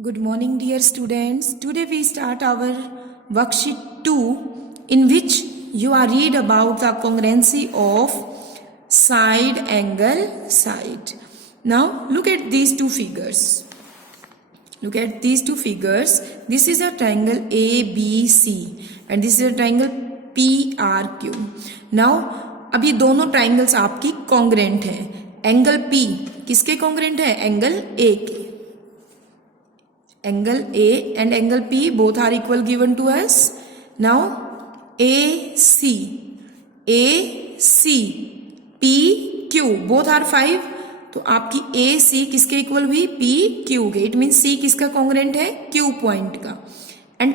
Good morning, dear students. Today we start our worksheet 2, in which you are read about the congruency of side angle side. Now look at these two figures. Look at these two figures. This is a triangle ABC and this is a triangle PRQ. Now अब ये दोनों triangles आपकी congruent हैं. Angle P किसके congruent है? Angle A के. Angle A and angle P both are equal given to us. Now AC, PQ both are 5. तो आपकी AC किसके इक्वल हुई? PQ के. इट मीन C किसका कॉन्ग्रेंट है? Q पॉइंट का. And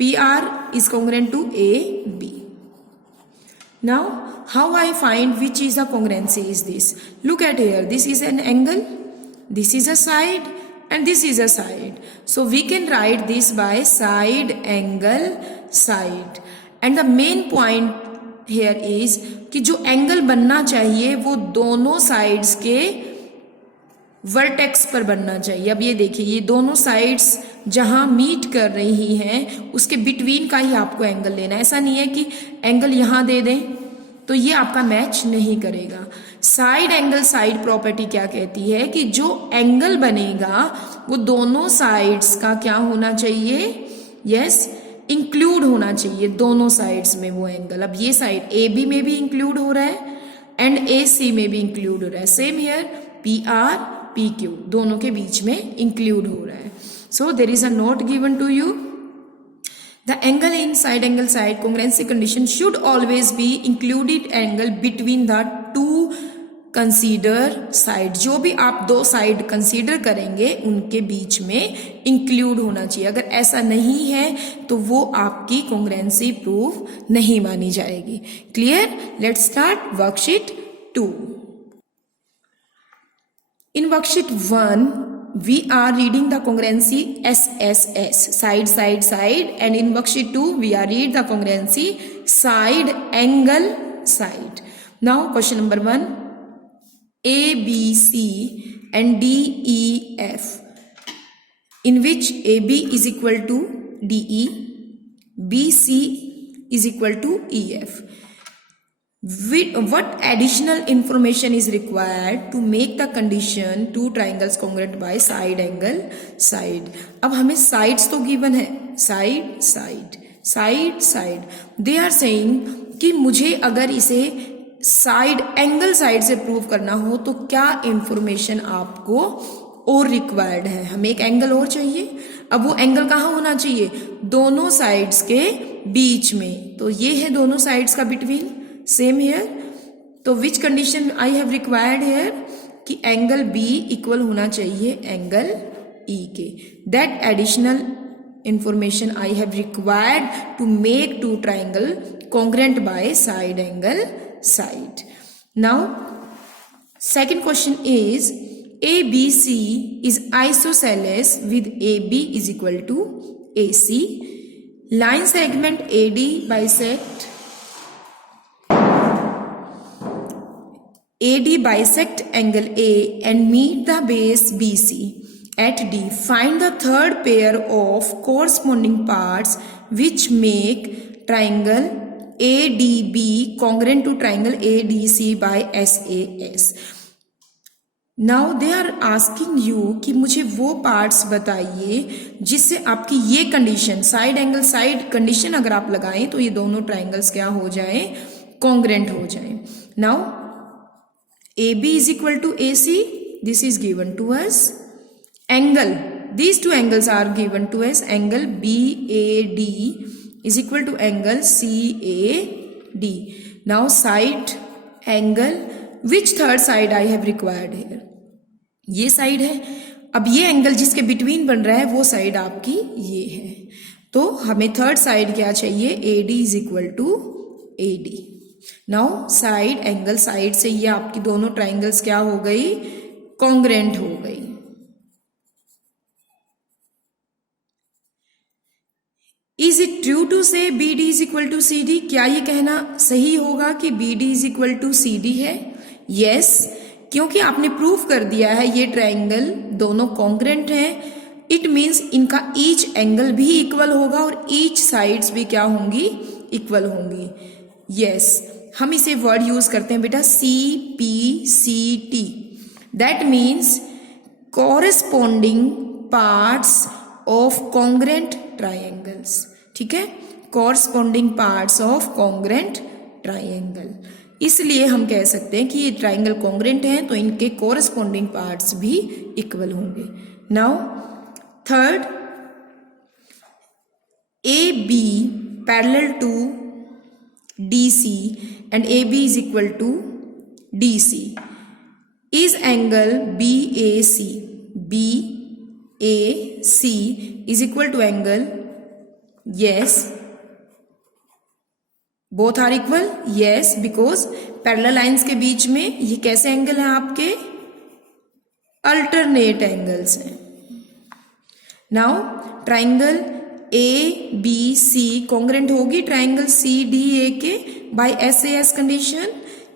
PR is congruent to AB. Now how I find which is the congruency is this? Look at here. This is an angle. This is a side and this is a side. So we can write this by side angle side. And the main point here is कि जो angle बनना चाहिए वो दोनों sides के vertex पर बनना चाहिए. अब ये देखिए, ये दोनों साइड्स जहां मीट कर रही हैं उसके बिटवीन का ही आपको एंगल लेना है. ऐसा नहीं है कि एंगल यहां दे दें तो ये आपका मैच नहीं करेगा. साइड एंगल साइड प्रॉपर्टी क्या कहती है कि जो एंगल बनेगा वो दोनों साइड्स का क्या होना चाहिए? यस, इंक्लूड होना चाहिए दोनों साइड्स में वो एंगल. अब ये साइड AB में भी इंक्लूड हो रहा है एंड AC में भी इंक्लूड हो रहा है. सेम हियर PR PQ दोनों के बीच में इंक्लूड हो रहा है. So there is a note given to you. The angle in side angle side congruency condition should always be included angle between the two consider side. जो भी आप दो साइड कंसीडर करेंगे उनके बीच में इंक्लूड होना चाहिए. अगर ऐसा नहीं है तो वो आपकी congruency प्रूफ नहीं मानी जाएगी. Clear? Let's start worksheet 2. In worksheet 1, we are reading the congruency SSS, side, side, side, and in worksheet 2, we are read the congruency side, angle, side. Now, question number 1, ABC and DEF, in which AB is equal to DE, BC is equal to EF. What additional information is required to make the condition two triangles congruent by side angle side? अब हमें sides तो given है, side side side side. They are saying कि मुझे अगर इसे side angle side से prove करना हो तो क्या इंफॉर्मेशन आपको और रिक्वायर्ड है? हमें एक एंगल और चाहिए. अब वो एंगल कहाँ होना चाहिए? दोनों साइड्स के बीच में. तो ये है दोनों साइड्स का बिटवीन. Same here. तो which condition I have required here कि एंगल B इक्वल होना चाहिए एंगल E के. That additional information I have required to make two triangle congruent by side angle side. Now second question is ABC is isosceles with AB is equal to AC. Line segment AD bisect angle A and meet the base BC at D. Find the third pair of corresponding parts which make triangle ADB congruent to triangle ADC by SAS. Now they are asking you कि मुझे वो parts बताइए जिससे आपकी ये condition side angle side condition अगर आप लगाएं तो ये दोनों ट्राइंगल्स क्या हो जाए? कॉन्ग्रेंट हो जाए. Now AB is equal to AC. This is given to us. Angle. These two angles are given to us. Angle BAD is equal to angle CAD. Now side angle. Which third side I have required here? ये side है. अब ये angle जिसके between बन रहा है वो side आपकी ये है. तो हमें थर्ड साइड क्या चाहिए? AD is equal to AD. Now side angle side से ये आपकी दोनों ट्राइंगल्स क्या हो गई? कॉन्ग्रेंट हो गई. Is it true to say BD is equal to CD? क्या ये कहना सही होगा कि BD is equal to CD है? यस, क्योंकि आपने प्रूव कर दिया है ये ट्राइंगल दोनों कॉन्ग्रेंट हैं, इट मीन्स इनका ईच एंगल भी इक्वल होगा और ईच साइड्स भी क्या होंगी, इक्वल होंगी। यस, हम इसे वर्ड यूज करते हैं बेटा CPCT, that means corresponding parts of congruent triangles. ठीक है, corresponding parts of congruent triangle, इसलिए हम कह सकते हैं कि ये ट्राइंगल कॉन्ग्रेंट हैं तो इनके कॉरेस्पॉन्डिंग पार्ट्स भी इक्वल होंगे। Now third, AB parallel to DC and AB is equal to DC is angle BAC. BAC is equal to angle, yes, both are equal, yes, because parallel lines के बीच में ये कैसे angle हैं आपके, alternate angles हैं। Now triangle ABC congruent होगी triangle CDA के by SAS condition,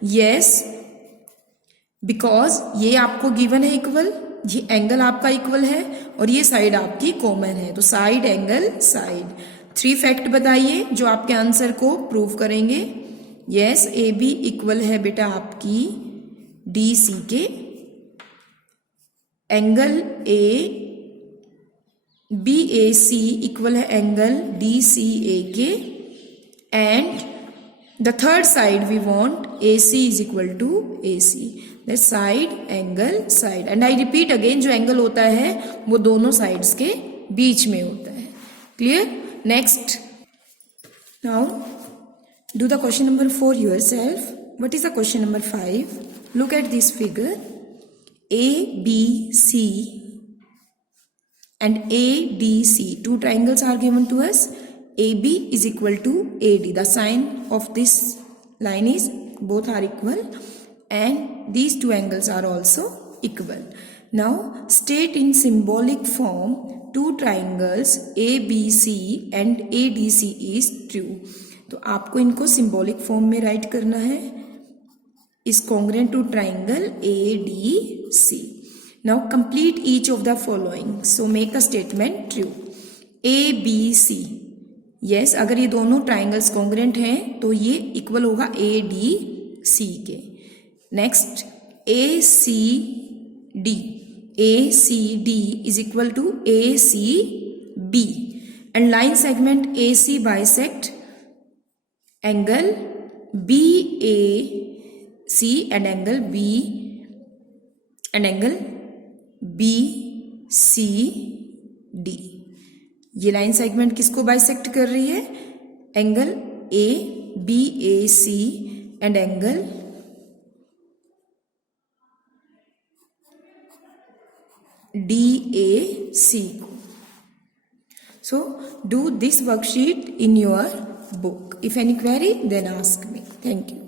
yes, because ये आपको गिवन है इक्वल, ये एंगल आपका इक्वल है और ये साइड आपकी कॉमन है, तो साइड एंगल साइड। 3 फैक्ट बताइए जो आपके आंसर को प्रूव करेंगे। यस, AB इक्वल है बेटा आपकी DC के, एंगल BAC इक्वल है एंगल DCA के, and the third side we want AC is equal to AC, that side angle side. And I repeat again, जो एंगल होता है वो दोनों साइड्स के बीच में होता है। Clear? Next, now do the question number 4 yourself. What is the question number 5? Look at this figure. ABC and ADC, two triangles are given to us. AB is equal to AD. The sign of this line is both are equal and these two angles are also equal. Now state in symbolic form two triangles ABC and ADC is true. तो आपको इनको symbolic form में right करना है, is congruent to triangle ADC. Now complete each of the following. So make a statement true. ABC, yes, अगर ये दोनों triangles congruent हैं तो ये इक्वल होगा ADC के। Next, ACD is equal to ACB and line segment AC bisect angle BAC and angle BCD। ये line segment किसको बाइसेक्ट कर रही है, angle ABAC and angle DAC को। So do this worksheet in your book. If any query, then ask me. Thank you.